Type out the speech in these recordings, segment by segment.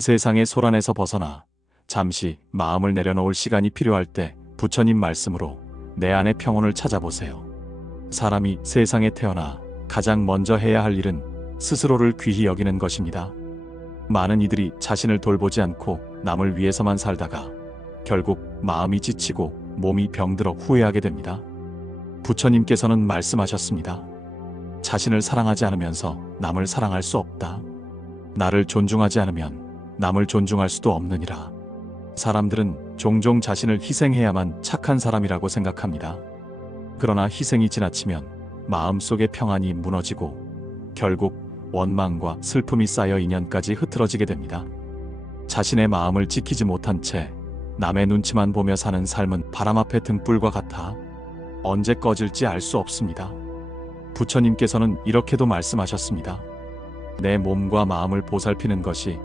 세상의 소란에서 벗어나 잠시 마음을 내려놓을 시간이 필요할 때 부처님 말씀으로 내 안의 평온을 찾아보세요. 사람이 세상에 태어나 가장 먼저 해야 할 일은 스스로를 귀히 여기는 것입니다. 많은 이들이 자신을 돌보지 않고 남을 위해서만 살다가 결국 마음이 지치고 몸이 병들어 후회하게 됩니다. 부처님께서는 말씀하셨습니다. 자신을 사랑하지 않으면서 남을 사랑할 수 없다. 나를 존중하지 않으면 남을 존중할 수도 없느니라. 사람들은 종종 자신을 희생해야만 착한 사람이라고 생각합니다. 그러나 희생이 지나치면 마음속의 평안이 무너지고 결국 원망과 슬픔이 쌓여 인연까지 흐트러지게 됩니다. 자신의 마음을 지키지 못한 채 남의 눈치만 보며 사는 삶은 바람 앞의 등불과 같아 언제 꺼질지 알 수 없습니다. 부처님께서는 이렇게도 말씀하셨습니다. 내 몸과 마음을 보살피는 것이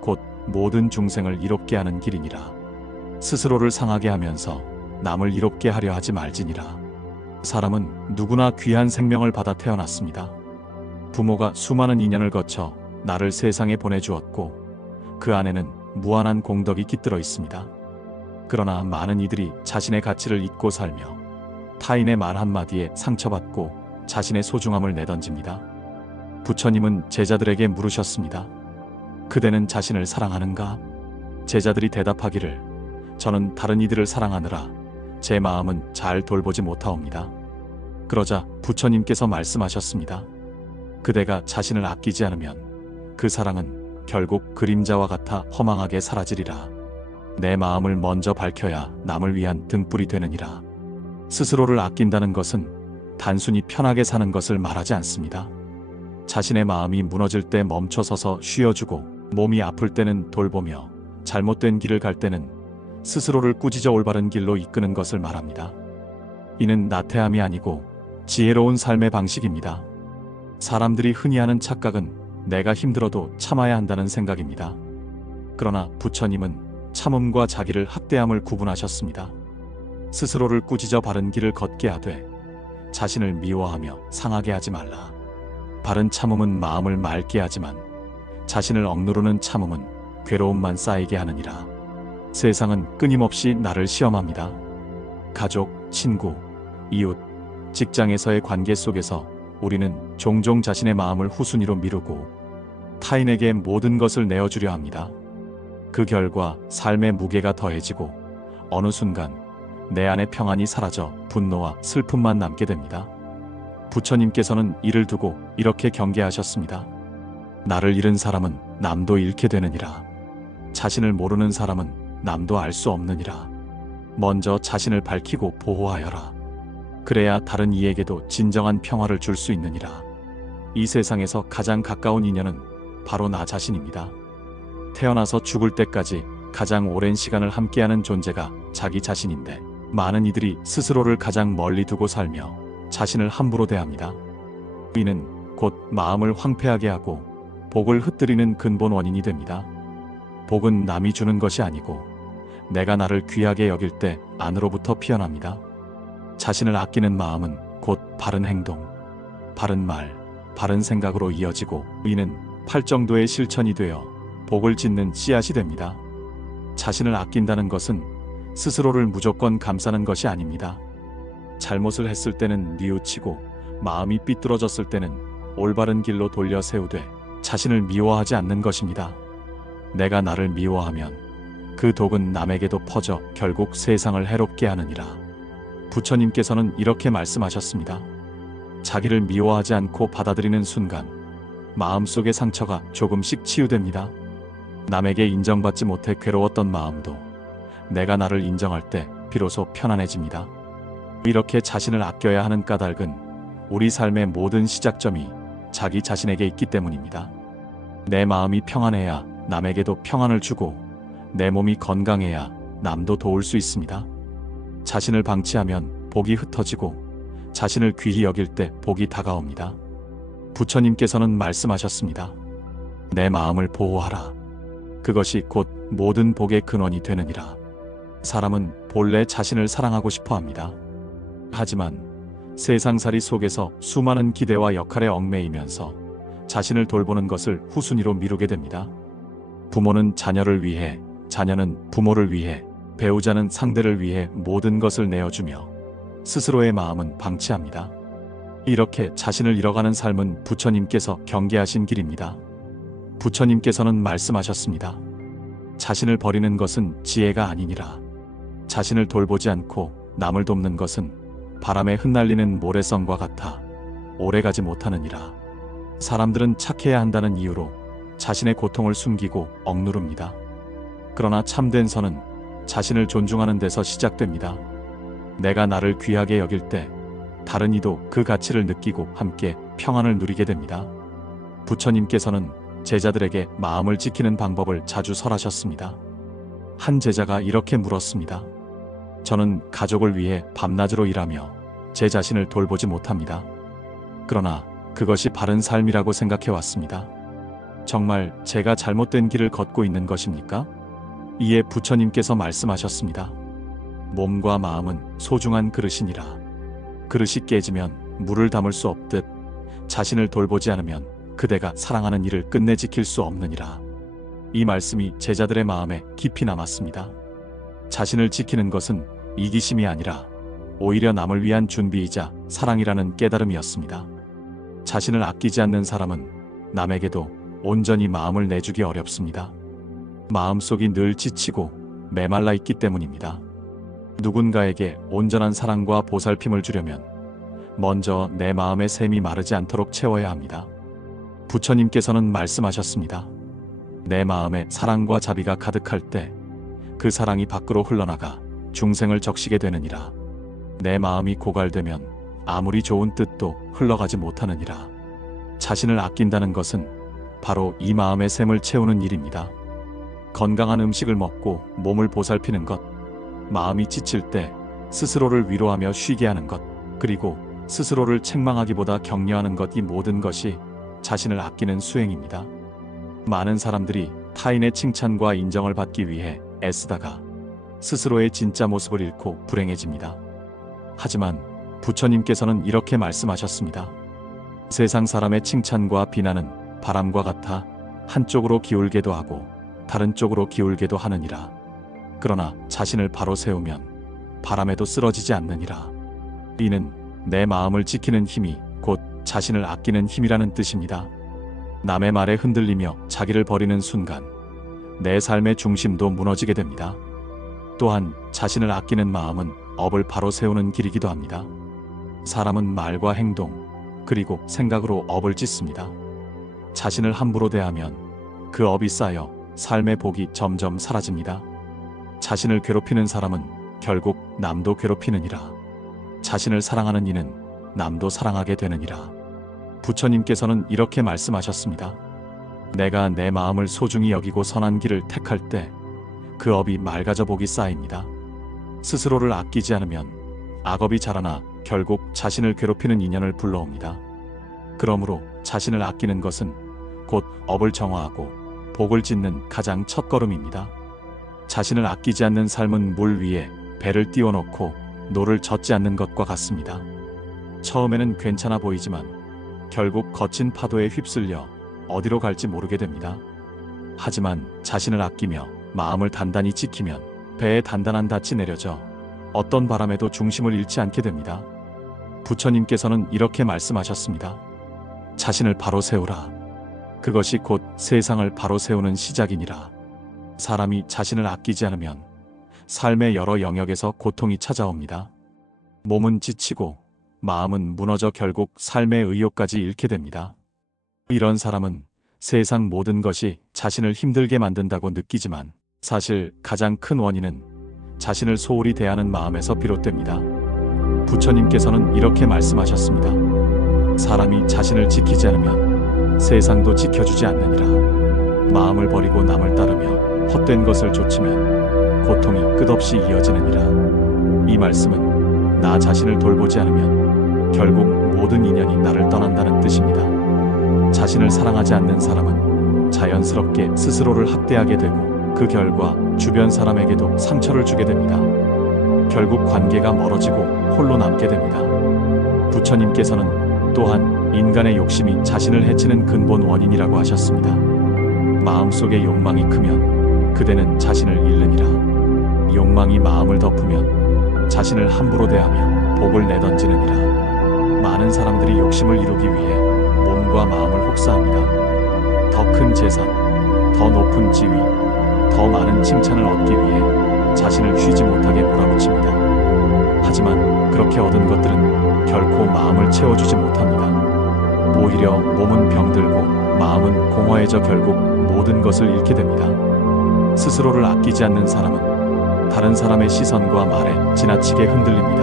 곧 모든 중생을 이롭게 하는 길이니라. 스스로를 상하게 하면서 남을 이롭게 하려 하지 말지니라. 사람은 누구나 귀한 생명을 받아 태어났습니다. 부모가 수많은 인연을 거쳐 나를 세상에 보내주었고 그 안에는 무한한 공덕이 깃들어 있습니다. 그러나 많은 이들이 자신의 가치를 잊고 살며 타인의 말 한마디에 상처받고 자신의 소중함을 내던집니다. 부처님은 제자들에게 물으셨습니다. 그대는 자신을 사랑하는가? 제자들이 대답하기를 저는 다른 이들을 사랑하느라 제 마음은 잘 돌보지 못하옵니다. 그러자 부처님께서 말씀하셨습니다. 그대가 자신을 아끼지 않으면 그 사랑은 결국 그림자와 같아 허망하게 사라지리라. 내 마음을 먼저 밝혀야 남을 위한 등불이 되느니라. 스스로를 아낀다는 것은 단순히 편하게 사는 것을 말하지 않습니다. 자신의 마음이 무너질 때 멈춰서서 쉬어주고 몸이 아플 때는 돌보며 잘못된 길을 갈 때는 스스로를 꾸짖어 올바른 길로 이끄는 것을 말합니다. 이는 나태함이 아니고 지혜로운 삶의 방식입니다. 사람들이 흔히 하는 착각은 내가 힘들어도 참아야 한다는 생각입니다. 그러나 부처님은 참음과 자기를 학대함을 구분하셨습니다. 스스로를 꾸짖어 바른 길을 걷게 하되 자신을 미워하며 상하게 하지 말라. 바른 참음은 마음을 맑게 하지만 자신을 억누르는 참음은 괴로움만 쌓이게 하느니라. 세상은 끊임없이 나를 시험합니다. 가족, 친구, 이웃, 직장에서의 관계 속에서 우리는 종종 자신의 마음을 후순위로 미루고 타인에게 모든 것을 내어주려 합니다. 그 결과 삶의 무게가 더해지고 어느 순간 내 안의 평안이 사라져 분노와 슬픔만 남게 됩니다. 부처님께서는 이를 두고 이렇게 경계하셨습니다. 나를 잃은 사람은 남도 잃게 되느니라. 자신을 모르는 사람은 남도 알 수 없느니라. 먼저 자신을 밝히고 보호하여라. 그래야 다른 이에게도 진정한 평화를 줄 수 있느니라. 이 세상에서 가장 가까운 인연은 바로 나 자신입니다. 태어나서 죽을 때까지 가장 오랜 시간을 함께하는 존재가 자기 자신인데 많은 이들이 스스로를 가장 멀리 두고 살며 자신을 함부로 대합니다. 이는 곧 마음을 황폐하게 하고 복을 흩뜨리는 근본 원인이 됩니다. 복은 남이 주는 것이 아니고 내가 나를 귀하게 여길 때 안으로부터 피어납니다. 자신을 아끼는 마음은 곧 바른 행동, 바른 말, 바른 생각으로 이어지고 이는 팔정도의 실천이 되어 복을 짓는 씨앗이 됩니다. 자신을 아낀다는 것은 스스로를 무조건 감싸는 것이 아닙니다. 잘못을 했을 때는 뉘우치고 마음이 삐뚤어졌을 때는 올바른 길로 돌려 세우되 자신을 미워하지 않는 것입니다. 내가 나를 미워하면 그 독은 남에게도 퍼져 결국 세상을 해롭게 하느니라. 부처님께서는 이렇게 말씀하셨습니다. 자기를 미워하지 않고 받아들이는 순간 마음속의 상처가 조금씩 치유됩니다. 남에게 인정받지 못해 괴로웠던 마음도 내가 나를 인정할 때 비로소 편안해집니다. 이렇게 자신을 아껴야 하는 까닭은 우리 삶의 모든 시작점이 자기 자신에게 있기 때문입니다. 내 마음이 평안해야 남에게도 평안을 주고 내 몸이 건강해야 남도 도울 수 있습니다. 자신을 방치하면 복이 흩어지고 자신을 귀히 여길 때 복이 다가옵니다. 부처님께서는 말씀하셨습니다. 내 마음을 보호하라. 그것이 곧 모든 복의 근원이 되느니라. 사람은 본래 자신을 사랑하고 싶어 합니다. 하지만 세상살이 속에서 수많은 기대와 역할에 얽매이면서 자신을 돌보는 것을 후순위로 미루게 됩니다. 부모는 자녀를 위해, 자녀는 부모를 위해, 배우자는 상대를 위해 모든 것을 내어주며 스스로의 마음은 방치합니다. 이렇게 자신을 잃어가는 삶은 부처님께서 경계하신 길입니다. 부처님께서는 말씀하셨습니다. 자신을 버리는 것은 지혜가 아니니라. 자신을 돌보지 않고 남을 돕는 것은 바람에 흩날리는 모래성과 같아 오래가지 못하느니라. 사람들은 착해야 한다는 이유로 자신의 고통을 숨기고 억누릅니다. 그러나 참된 선은 자신을 존중하는 데서 시작됩니다. 내가 나를 귀하게 여길 때 다른 이도 그 가치를 느끼고 함께 평안을 누리게 됩니다. 부처님께서는 제자들에게 마음을 지키는 방법을 자주 설하셨습니다. 한 제자가 이렇게 물었습니다. 저는 가족을 위해 밤낮으로 일하며 제 자신을 돌보지 못합니다. 그러나 그것이 바른 삶이라고 생각해 왔습니다. 정말 제가 잘못된 길을 걷고 있는 것입니까? 이에 부처님께서 말씀하셨습니다. 몸과 마음은 소중한 그릇이니라. 그릇이 깨지면 물을 담을 수 없듯 자신을 돌보지 않으면 그대가 사랑하는 이를 끝내 지킬 수 없느니라. 이 말씀이 제자들의 마음에 깊이 남았습니다. 자신을 지키는 것은 이기심이 아니라 오히려 남을 위한 준비이자 사랑이라는 깨달음이었습니다. 자신을 아끼지 않는 사람은 남에게도 온전히 마음을 내주기 어렵습니다. 마음속이 늘 지치고 메말라 있기 때문입니다. 누군가에게 온전한 사랑과 보살핌을 주려면 먼저 내 마음의 샘이 마르지 않도록 채워야 합니다. 부처님께서는 말씀하셨습니다. 내 마음에 사랑과 자비가 가득할 때 그 사랑이 밖으로 흘러나가 중생을 적시게 되느니라. 내 마음이 고갈되면 아무리 좋은 뜻도 흘러가지 못하느니라. 자신을 아낀다는 것은 바로 이 마음의 샘을 채우는 일입니다. 건강한 음식을 먹고 몸을 보살피는 것, 마음이 지칠 때 스스로를 위로하며 쉬게 하는 것, 그리고 스스로를 책망하기보다 격려하는 것, 이 모든 것이 자신을 아끼는 수행입니다. 많은 사람들이 타인의 칭찬과 인정을 받기 위해 애쓰다가 스스로의 진짜 모습을 잃고 불행해집니다. 하지만 부처님께서는 이렇게 말씀하셨습니다. 세상 사람의 칭찬과 비난은 바람과 같아 한쪽으로 기울게도 하고 다른 쪽으로 기울게도 하느니라. 그러나 자신을 바로 세우면 바람에도 쓰러지지 않느니라. 이는 내 마음을 지키는 힘이 곧 자신을 아끼는 힘이라는 뜻입니다. 남의 말에 흔들리며 자기를 버리는 순간 내 삶의 중심도 무너지게 됩니다. 또한 자신을 아끼는 마음은 업을 바로 세우는 길이기도 합니다. 사람은 말과 행동 그리고 생각으로 업을 짓습니다. 자신을 함부로 대하면 그 업이 쌓여 삶의 복이 점점 사라집니다. 자신을 괴롭히는 사람은 결국 남도 괴롭히느니라. 자신을 사랑하는 이는 남도 사랑하게 되느니라. 부처님께서는 이렇게 말씀하셨습니다. 내가 내 마음을 소중히 여기고 선한 길을 택할 때 그 업이 맑아져 복이 쌓입니다. 스스로를 아끼지 않으면 악업이 자라나 결국 자신을 괴롭히는 인연을 불러옵니다. 그러므로 자신을 아끼는 것은 곧 업을 정화하고 복을 짓는 가장 첫걸음입니다. 자신을 아끼지 않는 삶은 물 위에 배를 띄워놓고 노를 젓지 않는 것과 같습니다. 처음에는 괜찮아 보이지만 결국 거친 파도에 휩쓸려 어디로 갈지 모르게 됩니다. 하지만 자신을 아끼며 마음을 단단히 지키면 배에 단단한 닻이 내려져 어떤 바람에도 중심을 잃지 않게 됩니다. 부처님께서는 이렇게 말씀하셨습니다. 자신을 바로 세우라. 그것이 곧 세상을 바로 세우는 시작이니라. 사람이 자신을 아끼지 않으면 삶의 여러 영역에서 고통이 찾아옵니다. 몸은 지치고 마음은 무너져 결국 삶의 의욕까지 잃게 됩니다. 이런 사람은 세상 모든 것이 자신을 힘들게 만든다고 느끼지만 사실 가장 큰 원인은 자신을 소홀히 대하는 마음에서 비롯됩니다. 부처님께서는 이렇게 말씀하셨습니다. 사람이 자신을 지키지 않으면 세상도 지켜주지 않느니라. 마음을 버리고 남을 따르며 헛된 것을 좇으면 고통이 끝없이 이어지느니라. 이 말씀은 나 자신을 돌보지 않으면 결국 모든 인연이 나를 떠난다는 뜻입니다. 자신을 사랑하지 않는 사람은 자연스럽게 스스로를 학대하게 되고 그 결과 주변 사람에게도 상처를 주게 됩니다. 결국 관계가 멀어지고 홀로 남게 됩니다. 부처님께서는 또한 인간의 욕심이 자신을 해치는 근본 원인이라고 하셨습니다. 마음속에 욕망이 크면 그대는 자신을 잃느니라. 욕망이 마음을 덮으면 자신을 함부로 대하며 복을 내던지느니라. 많은 사람들이 욕심을 이루기 위해 몸과 마음을 혹사합니다. 더 큰 재산, 더 높은 지위, 더 많은 칭찬을 얻기 위해 자신을 쉬지 못하게 몰아붙입니다. 하지만 그렇게 얻은 것들은 결코 마음을 채워주지 못합니다. 오히려 몸은 병들고 마음은 공허해져 결국 모든 것을 잃게 됩니다. 스스로를 아끼지 않는 사람은 다른 사람의 시선과 말에 지나치게 흔들립니다.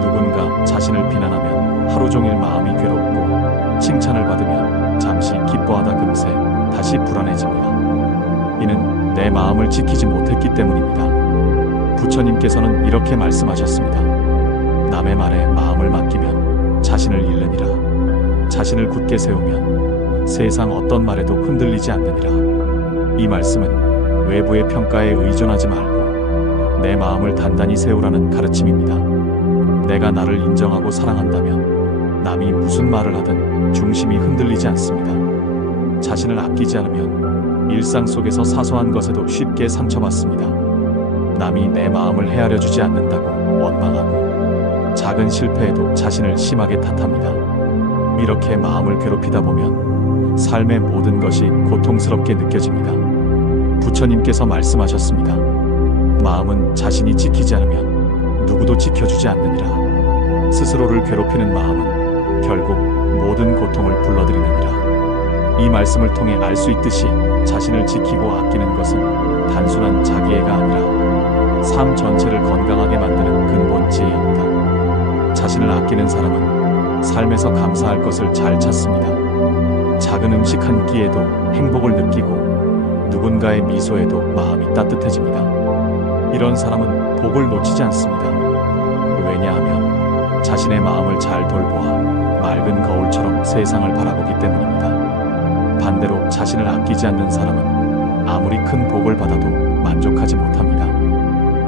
누군가 자신을 비난하면 하루 종일 마음이 괴롭고 칭찬을 받으면 잠시 기뻐하다 금세 다시 불안해집니다. 이는 내 마음을 지키지 못했기 때문입니다. 부처님께서는 이렇게 말씀하셨습니다. 남의 말에 마음을 맡기면 자신을 잃느니라. 자신을 굳게 세우면 세상 어떤 말에도 흔들리지 않느니라. 이 말씀은 외부의 평가에 의존하지 말고 내 마음을 단단히 세우라는 가르침입니다. 내가 나를 인정하고 사랑한다면 남이 무슨 말을 하든 중심이 흔들리지 않습니다. 자신을 아끼지 않으면 일상 속에서 사소한 것에도 쉽게 상처받습니다. 남이 내 마음을 헤아려 주지 않는다고 원망하고 작은 실패에도 자신을 심하게 탓합니다. 이렇게 마음을 괴롭히다 보면 삶의 모든 것이 고통스럽게 느껴집니다. 부처님께서 말씀하셨습니다. 마음은 자신이 지키지 않으면 누구도 지켜주지 않느니라. 스스로를 괴롭히는 마음은 결국 모든 고통을 불러들이느니라. 이 말씀을 통해 알 수 있듯이 자신을 지키고 아끼는 것은 단순한 자기애가 아니라 삶 전체를 건강하게 만드는 근본 지혜입니다. 자신을 아끼는 사람은 삶에서 감사할 것을 잘 찾습니다. 작은 음식 한 끼에도 행복을 느끼고 누군가의 미소에도 마음이 따뜻해집니다. 이런 사람은 복을 놓치지 않습니다. 왜냐하면 자신의 마음을 잘 돌보아 맑은 거울처럼 세상을 바라보기 때문입니다. 반대로 자신을 아끼지 않는 사람은 아무리 큰 복을 받아도 만족하지 못합니다.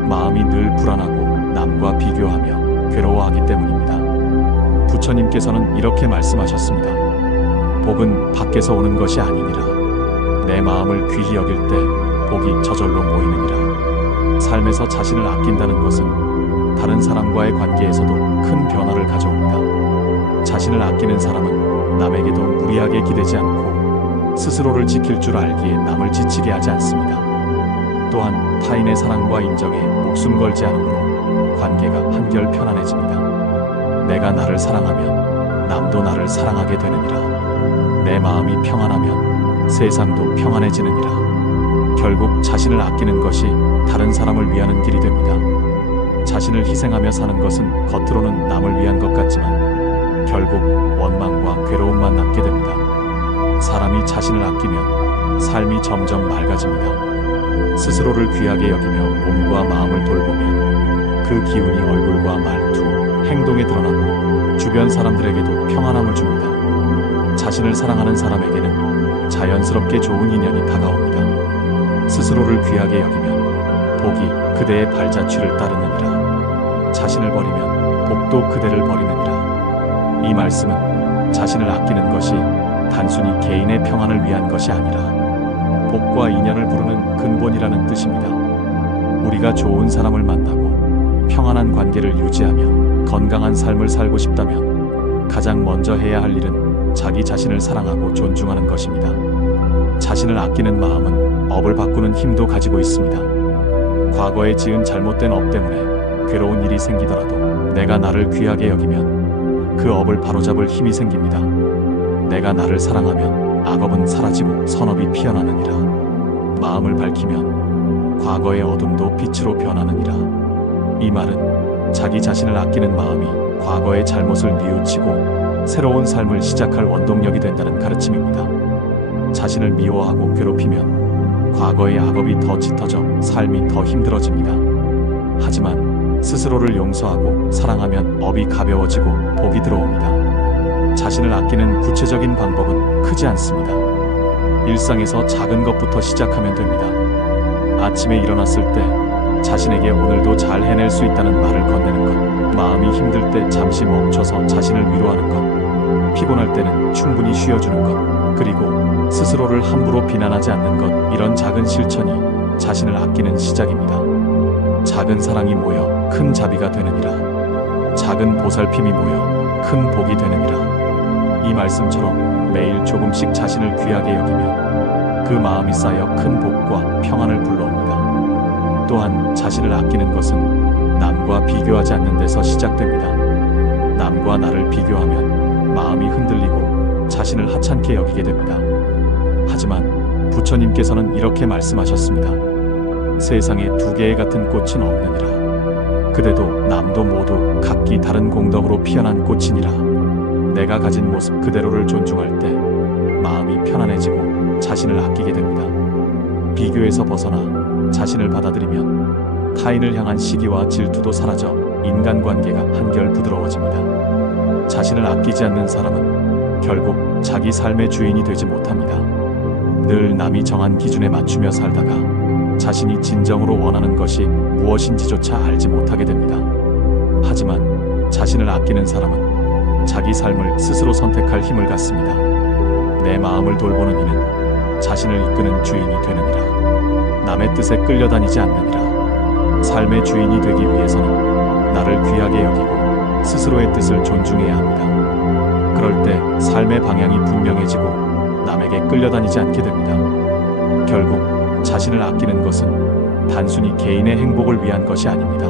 마음이 늘 불안하고 남과 비교하며 괴로워하기 때문입니다. 부처님께서는 이렇게 말씀하셨습니다. 복은 밖에서 오는 것이 아니니라. 내 마음을 귀히 여길 때 복이 저절로 모이느니라. 삶에서 자신을 아낀다는 것은 다른 사람과의 관계에서도 큰 변화를 가져옵니다. 자신을 아끼는 사람은 남에게도 무리하게 기대지 않고 스스로를 지킬 줄 알기에 남을 지치게 하지 않습니다. 또한 타인의 사랑과 인정에 목숨 걸지 않으므로 관계가 한결 편안해집니다. 내가 나를 사랑하면 남도 나를 사랑하게 되느니라. 내 마음이 평안하면 세상도 평안해지느니라. 결국 자신을 아끼는 것이 다른 사람을 위하는 길이 됩니다. 자신을 희생하며 사는 것은 겉으로는 남을 위한 것 같지만 결국 원망과 괴로움만 남게 됩니다. 사람이 자신을 아끼면 삶이 점점 맑아집니다. 스스로를 귀하게 여기며 몸과 마음을 돌보면 그 기운이 얼굴과 말투, 행동에 드러나고 주변 사람들에게도 평안함을 줍니다. 자신을 사랑하는 사람에게는 자연스럽게 좋은 인연이 다가옵니다. 스스로를 귀하게 여기면 복이 그대의 발자취를 따르느니라. 자신을 버리면 복도 그대를 버리느니라. 이 말씀은 자신을 아끼는 것이 단순히 개인의 평안을 위한 것이 아니라 복과 인연을 부르는 근본이라는 뜻입니다. 우리가 좋은 사람을 만나고 평안한 관계를 유지하며 건강한 삶을 살고 싶다면 가장 먼저 해야 할 일은 자기 자신을 사랑하고 존중하는 것입니다. 자신을 아끼는 마음은 업을 바꾸는 힘도 가지고 있습니다. 과거에 지은 잘못된 업 때문에 괴로운 일이 생기더라도 내가 나를 귀하게 여기면 그 업을 바로잡을 힘이 생깁니다. 내가 나를 사랑하면 악업은 사라지고 선업이 피어나느니라. 마음을 밝히면 과거의 어둠도 빛으로 변하느니라. 이 말은 자기 자신을 아끼는 마음이 과거의 잘못을 뉘우치고 새로운 삶을 시작할 원동력이 된다는 가르침입니다. 자신을 미워하고 괴롭히면 과거의 악업이 더 짙어져 삶이 더 힘들어집니다. 하지만 스스로를 용서하고 사랑하면 업이 가벼워지고 복이 들어옵니다. 자신을 아끼는 구체적인 방법은 크지 않습니다. 일상에서 작은 것부터 시작하면 됩니다. 아침에 일어났을 때 자신에게 오늘도 잘 해낼 수 있다는 말을 건네는 것, 마음이 힘들 때 잠시 멈춰서 자신을 위로하는 것, 피곤할 때는 충분히 쉬어주는 것, 그리고 스스로를 함부로 비난하지 않는 것, 이런 작은 실천이 자신을 아끼는 시작입니다. 작은 사랑이 모여 큰 자비가 되느니라. 작은 보살핌이 모여 큰 복이 되느니라. 이 말씀처럼 매일 조금씩 자신을 귀하게 여기면 그 마음이 쌓여 큰 복과 평안을 불러옵니다. 또한 자신을 아끼는 것은 남과 비교하지 않는 데서 시작됩니다. 남과 나를 비교하면 마음이 흔들리고 자신을 하찮게 여기게 됩니다. 하지만 부처님께서는 이렇게 말씀하셨습니다. 세상에 두 개의 같은 꽃은 없느니라. 그대도 남도 모두 각기 다른 공덕으로 피어난 꽃이니라. 내가 가진 모습 그대로를 존중할 때 마음이 편안해지고 자신을 아끼게 됩니다. 비교에서 벗어나 자신을 받아들이면 타인을 향한 시기와 질투도 사라져 인간관계가 한결 부드러워집니다. 자신을 아끼지 않는 사람은 결국 자기 삶의 주인이 되지 못합니다. 늘 남이 정한 기준에 맞추며 살다가 자신이 진정으로 원하는 것이 무엇인지조차 알지 못하게 됩니다. 하지만 자신을 아끼는 사람은 자기 삶을 스스로 선택할 힘을 갖습니다. 내 마음을 돌보는 이는 자신을 이끄는 주인이 되느니라. 남의 뜻에 끌려다니지 않느니라. 삶의 주인이 되기 위해서는 나를 귀하게 여기고 스스로의 뜻을 존중해야 합니다. 그럴 때 삶의 방향이 분명해지고 남에게 끌려다니지 않게 됩니다. 결국 자신을 아끼는 것은 단순히 개인의 행복을 위한 것이 아닙니다.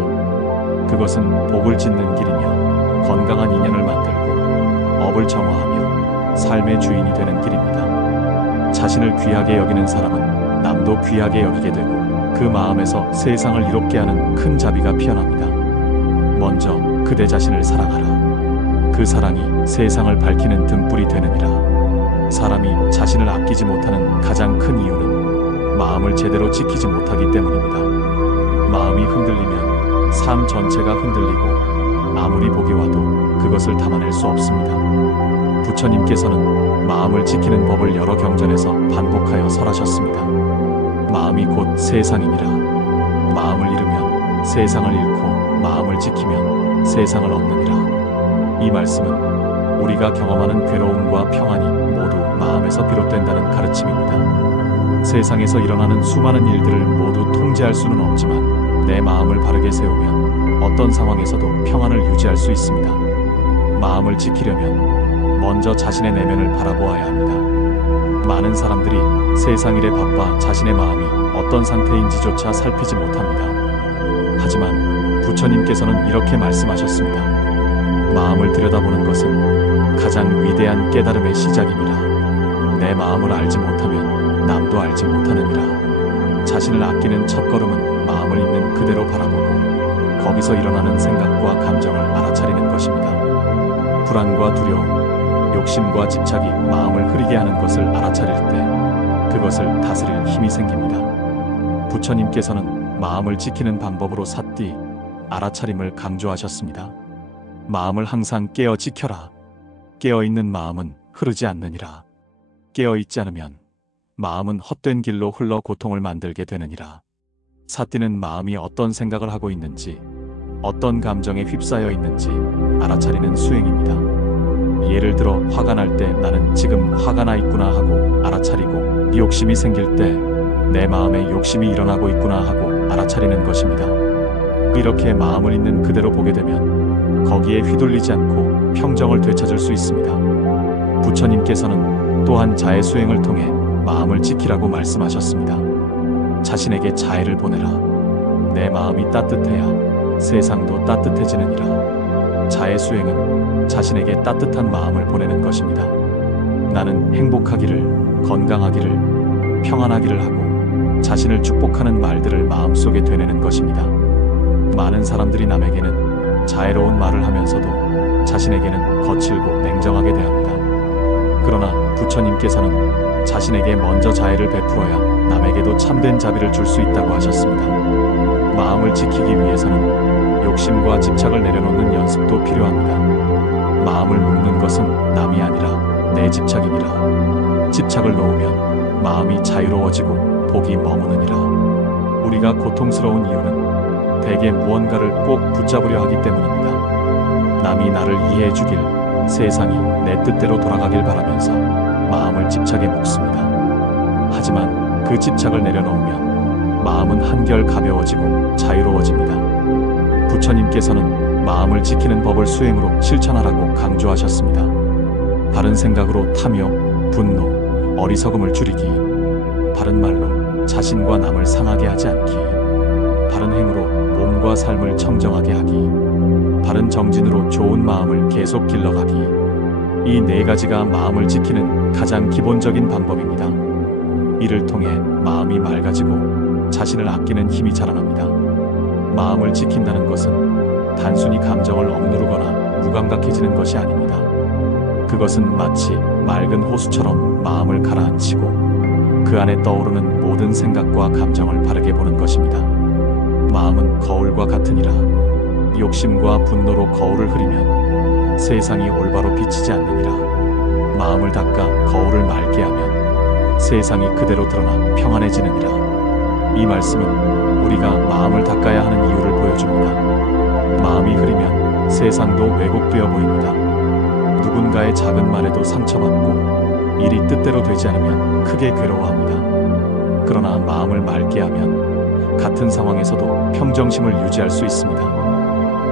그것은 복을 짓는 길이며 건강한 인연을 만들고 업을 정화하며 삶의 주인이 되는 길입니다. 자신을 귀하게 여기는 사람은 남도 귀하게 여기게 되고 그 마음에서 세상을 이롭게 하는 큰 자비가 피어납니다. 먼저 그대 자신을 사랑하라. 그 사랑이 세상을 밝히는 등불이 되느니라. 사람이 자신을 아끼지 못하는 가장 큰 이유는 마음을 제대로 지키지 못하기 때문입니다. 마음이 흔들리면 삶 전체가 흔들리고 아무리 복이 와도 그것을 담아낼 수 없습니다. 부처님께서는 마음을 지키는 법을 여러 경전에서 반복하여 설하셨습니다. 마음이 곧 세상이니라. 마음을 잃으면 세상을 잃고 마음을 지키면 세상을 얻느니라. 이 말씀은 우리가 경험하는 괴로움과 평안이 모두 마음에서 비롯된다는 가르침입니다. 세상에서 일어나는 수많은 일들을 모두 통제할 수는 없지만 내 마음을 바르게 세우면 어떤 상황에서도 평안을 유지할 수 있습니다. 마음을 지키려면 먼저 자신의 내면을 바라보아야 합니다. 많은 사람들이 세상 일에 바빠 자신의 마음이 어떤 상태인지조차 살피지 못합니다. 하지만 부처님께서는 이렇게 말씀하셨습니다. 마음을 들여다보는 것은 가장 위대한 깨달음의 시작이니라. 내 마음을 알지 못하면 남도 알지 못하느니라. 자신을 아끼는 첫걸음은 마음을 있는 그대로 바라보고 거기서 일어나는 생각과 감정을 알아차리는 것입니다. 불안과 두려움, 욕심과 집착이 마음을 흐리게 하는 것을 알아차릴 때 그것을 다스릴 힘이 생깁니다. 부처님께서는 마음을 지키는 방법으로 삿디 알아차림을 강조하셨습니다. 마음을 항상 깨어 지켜라. 깨어있는 마음은 흐르지 않느니라. 깨어있지 않으면 마음은 헛된 길로 흘러 고통을 만들게 되느니라. 삿디는 마음이 어떤 생각을 하고 있는지, 어떤 감정에 휩싸여 있는지 알아차리는 수행입니다. 예를 들어 화가 날 때 나는 지금 화가 나 있구나 하고 알아차리고, 욕심이 생길 때 내 마음에 욕심이 일어나고 있구나 하고 알아차리는 것입니다. 이렇게 마음을 있는 그대로 보게 되면 거기에 휘둘리지 않고 평정을 되찾을 수 있습니다. 부처님께서는 또한 자애 수행을 통해 마음을 지키라고 말씀하셨습니다. 자신에게 자애를 보내라. 내 마음이 따뜻해야 세상도 따뜻해지느니라. 자애 수행은 자신에게 따뜻한 마음을 보내는 것입니다. 나는 행복하기를, 건강하기를, 평안하기를 하고 자신을 축복하는 말들을 마음속에 되뇌는 것입니다. 많은 사람들이 남에게는 자애로운 말을 하면서도 자신에게는 거칠고 냉정하게 대합니다. 그러나 부처님께서는 자신에게 먼저 자애를 베풀어야 남에게도 참된 자비를 줄 수 있다고 하셨습니다. 마음을 지키기 위해서는 욕심과 집착을 내려놓는 연습도 필요합니다. 마음을 묶는 것은 남이 아니라 내 집착이니라. 집착을 놓으면 마음이 자유로워지고 복이 머무느니라. 우리가 고통스러운 이유는 대개 무언가를 꼭 붙잡으려 하기 때문입니다. 남이 나를 이해해 주길, 세상이 내 뜻대로 돌아가길 바라면서 마음을 집착에 묶습니다. 하지만 그 집착을 내려놓으면 마음은 한결 가벼워지고 자유로워집니다. 부처님께서는 마음을 지키는 법을 수행으로 실천하라고 강조하셨습니다. 바른 생각으로 탐욕, 분노, 어리석음을 줄이기, 바른 말로 자신과 남을 상하게 하지 않기, 바른 행으로 몸과 삶을 청정하게 하기, 바른 정진으로 좋은 마음을 계속 길러가기. 이 네 가지가 마음을 지키는 가장 기본적인 방법입니다. 이를 통해 마음이 맑아지고 자신을 아끼는 힘이 자라납니다. 마음을 지킨다는 것은 단순히 감정을 억누르거나 무감각해지는 것이 아닙니다. 그것은 마치 맑은 호수처럼 마음을 가라앉히고 그 안에 떠오르는 모든 생각과 감정을 바르게 보는 것입니다. 마음은 거울과 같으니라. 욕심과 분노로 거울을 흐리면 세상이 올바로 비치지 않느니라. 마음을 닦아 거울을 맑게 하면 세상이 그대로 드러나 평안해지느니라. 이 말씀은 우리가 마음을 닦아야 하는 이유를 보여줍니다. 마음이 흐리면 세상도 왜곡되어 보입니다. 누군가의 작은 말에도 상처받고 일이 뜻대로 되지 않으면 크게 괴로워합니다. 그러나 마음을 맑게 하면 같은 상황에서도 평정심을 유지할 수 있습니다.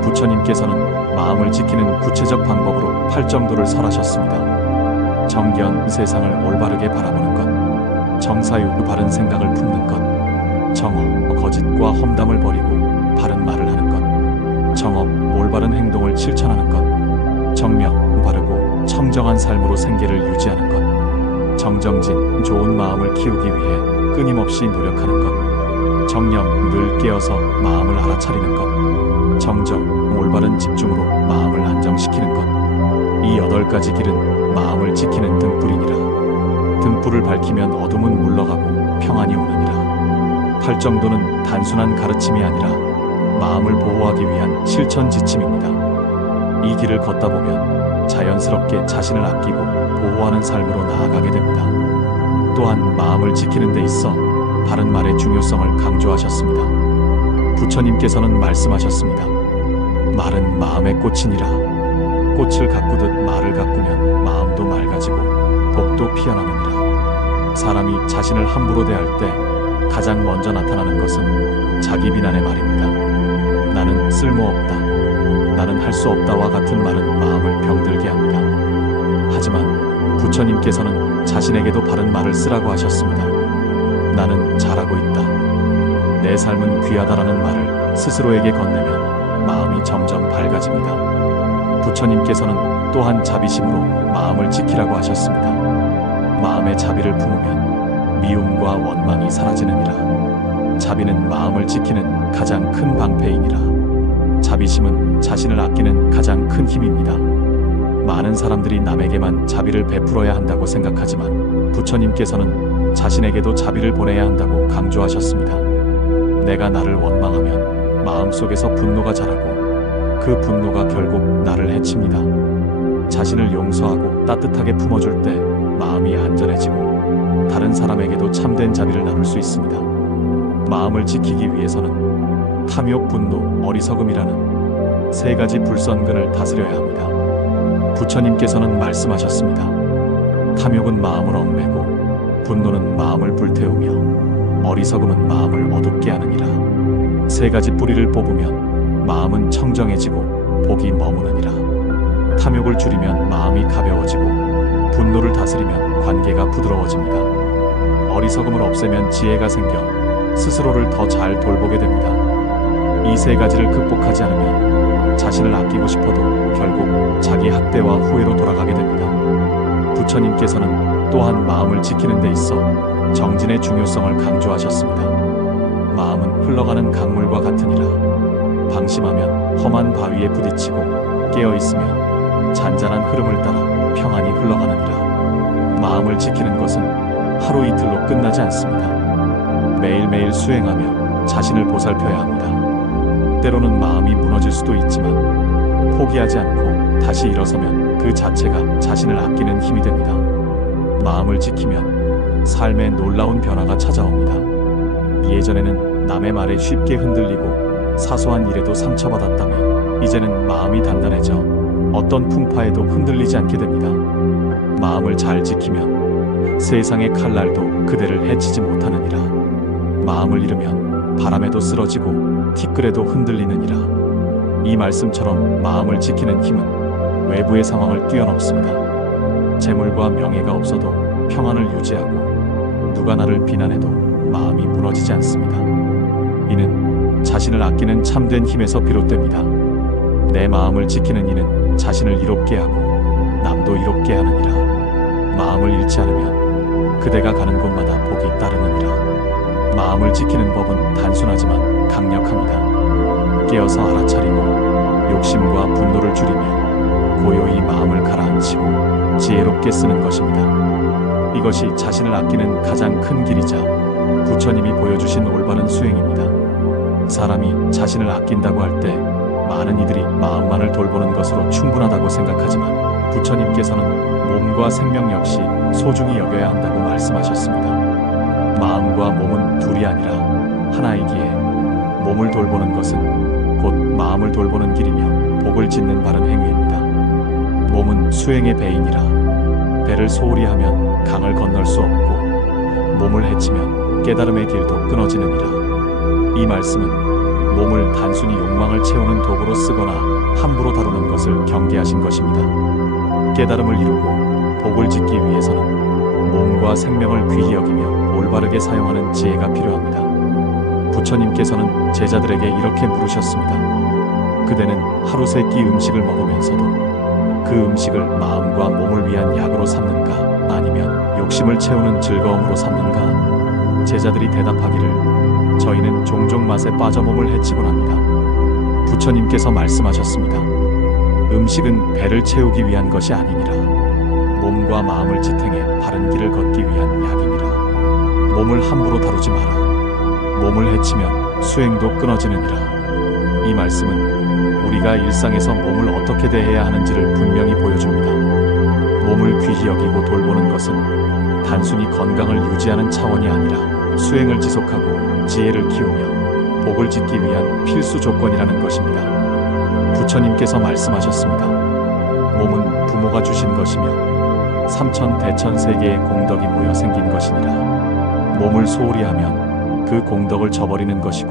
부처님께서는 마음을 지키는 구체적 방법으로 팔정도를 설하셨습니다. 정견, 세상을 올바르게 바라보는 것, 정사유, 바른 생각을 품는 것, 정어, 거짓과 험담을 버리고 바른 말을 하는 것, 정업, 올바른 행동을 실천하는 것, 정명, 바르고 청정한 삶으로 생계를 유지하는 것, 정정진, 좋은 마음을 키우기 위해 끊임없이 노력하는 것, 정념, 늘 깨어서 마음을 알아차리는 것, 정정, 올바른 집중으로 마음을 안정시키는 것. 이 8가지 길은 마음을 지키는 등불이니라. 등불을 밝히면 어둠은 물러가고 평안이 오느니라. 팔정도는 단순한 가르침이 아니라 마음을 보호하기 위한 실천 지침입니다. 이 길을 걷다 보면 자연스럽게 자신을 아끼고 보호하는 삶으로 나아가게 됩니다. 또한 마음을 지키는 데 있어 바른 말의 중요성을 강조하셨습니다. 부처님께서는 말씀하셨습니다. 말은 마음의 꽃이니라. 꽃을 가꾸듯 말을 가꾸면 마음도 맑아지고 복도 피어나느니라. 사람이 자신을 함부로 대할 때 가장 먼저 나타나는 것은 자기 비난의 말입니다. 나는 쓸모없다, 나는 할 수 없다와 같은 말은 마음을 병들게 합니다. 하지만 부처님께서는 자신에게도 바른 말을 쓰라고 하셨습니다. 나는 잘하고 있다, 내 삶은 귀하다라는 말을 스스로에게 건네면 마음이 점점 밝아집니다. 부처님께서는 또한 자비심으로 마음을 지키라고 하셨습니다. 마음의 자비를 품으면 미움과 원망이 사라지느니라. 자비는 마음을 지키는 가장 큰 방패이니라. 자비심은 자신을 아끼는 가장 큰 힘입니다. 많은 사람들이 남에게만 자비를 베풀어야 한다고 생각하지만 부처님께서는 자신에게도 자비를 보내야 한다고 강조하셨습니다. 내가 나를 원망하면 마음속에서 분노가 자라고 그 분노가 결국 나를 해칩니다. 자신을 용서하고 따뜻하게 품어줄 때 마음이 안전해지고 다른 사람에게도 참된 자비를 나눌 수 있습니다. 마음을 지키기 위해서는 탐욕, 분노, 어리석음이라는 3가지 불선근을 다스려야 합니다. 부처님께서는 말씀하셨습니다. 탐욕은 마음을 얽매고 분노는 마음을 불태우며 어리석음은 마음을 어둡게 하느니라. 3가지 뿌리를 뽑으면 마음은 청정해지고 복이 머무느니라. 탐욕을 줄이면 마음이 가벼워지고 분노를 다스리면 관계가 부드러워집니다. 어리석음을 없애면 지혜가 생겨 스스로를 더 잘 돌보게 됩니다. 이 3가지를 극복하지 않으면 자신을 아끼고 싶어도 결국 자기 학대와 후회로 돌아가게 됩니다. 부처님께서는 또한 마음을 지키는 데 있어 정진의 중요성을 강조하셨습니다. 마음은 흘러가는 강물과 같으니라. 방심하면 험한 바위에 부딪히고 깨어있으면 잔잔한 흐름을 따라 평안히 흘러가느니라. 마음을 지키는 것은 하루 이틀로 끝나지 않습니다. 매일매일 수행하며 자신을 보살펴야 합니다. 때로는 마음이 무너질 수도 있지만 포기하지 않고 다시 일어서면 그 자체가 자신을 아끼는 힘이 됩니다. 마음을 지키면 삶에 놀라운 변화가 찾아옵니다. 예전에는 남의 말에 쉽게 흔들리고 사소한 일에도 상처받았다면 이제는 마음이 단단해져 어떤 풍파에도 흔들리지 않게 됩니다. 마음을 잘 지키면 세상의 칼날도 그대를 해치지 못하느니라. 마음을 잃으면 바람에도 쓰러지고 티끌에도 흔들리느니라. 이 말씀처럼 마음을 지키는 힘은 외부의 상황을 뛰어넘습니다. 재물과 명예가 없어도 평안을 유지하고 누가 나를 비난해도 마음이 무너지지 않습니다. 이는 자신을 아끼는 참된 힘에서 비롯됩니다. 내 마음을 지키는 이는 자신을 이롭게 하고 남도 이롭게 하느니라. 마음을 잃지 않으면 그대가 가는 곳마다 복이 따르느니라. 마음을 지키는 법은 단순하지만 강력합니다. 깨어서 알아차리고 욕심과 분노를 줄이며 고요히 마음을 가라앉히고 지혜롭게 쓰는 것입니다. 이것이 자신을 아끼는 가장 큰 길이자 부처님이 보여주신 올바른 수행입니다. 사람이 자신을 아낀다고 할 때 많은 이들이 마음만을 돌보는 것으로 충분하다고 생각하지만 부처님께서는 몸과 생명 역시 소중히 여겨야 한다고 말씀하셨습니다. 마음과 몸은 둘이 아니라 하나이기에 몸을 돌보는 것은 곧 마음을 돌보는 길이며 복을 짓는 바른 행위입니다. 몸은 수행의 배인이라 배를 소홀히 하면 강을 건널 수 없고 몸을 해치면 깨달음의 길도 끊어지느니라. 이 말씀은 몸을 단순히 욕망을 채우는 도구로 쓰거나 함부로 다루는 것을 경계하신 것입니다. 깨달음을 이루고 복을 짓기 위해서는 몸과 생명을 귀히 여기며 올바르게 사용하는 지혜가 필요합니다. 부처님께서는 제자들에게 이렇게 물으셨습니다. 그대는 하루 세 끼 음식을 먹으면서도 그 음식을 마음과 몸을 위한 약으로 삼는가 아니면 욕심을 채우는 즐거움으로 삼는가? 제자들이 대답하기를 저희는 종종 맛에 빠져 몸을 해치곤 합니다. 부처님께서 말씀하셨습니다. 음식은 배를 채우기 위한 것이 아니니라. 몸과 마음을 지탱해 바른 길을 걷기 위한 약이니라. 몸을 함부로 다루지 마라. 몸을 해치면 수행도 끊어지느니라. 이 말씀은 우리가 일상에서 몸을 어떻게 대해야 하는지를 분명히 보여줍니다. 몸을 귀히 여기고 돌보는 것은 단순히 건강을 유지하는 차원이 아니라 수행을 지속하고 지혜를 키우며 복을 짓기 위한 필수 조건이라는 것입니다. 부처님께서 말씀하셨습니다. 몸은 부모가 주신 것이며 삼천대천세계의 공덕이 모여 생긴 것이니라. 몸을 소홀히 하면 그 공덕을 저버리는 것이고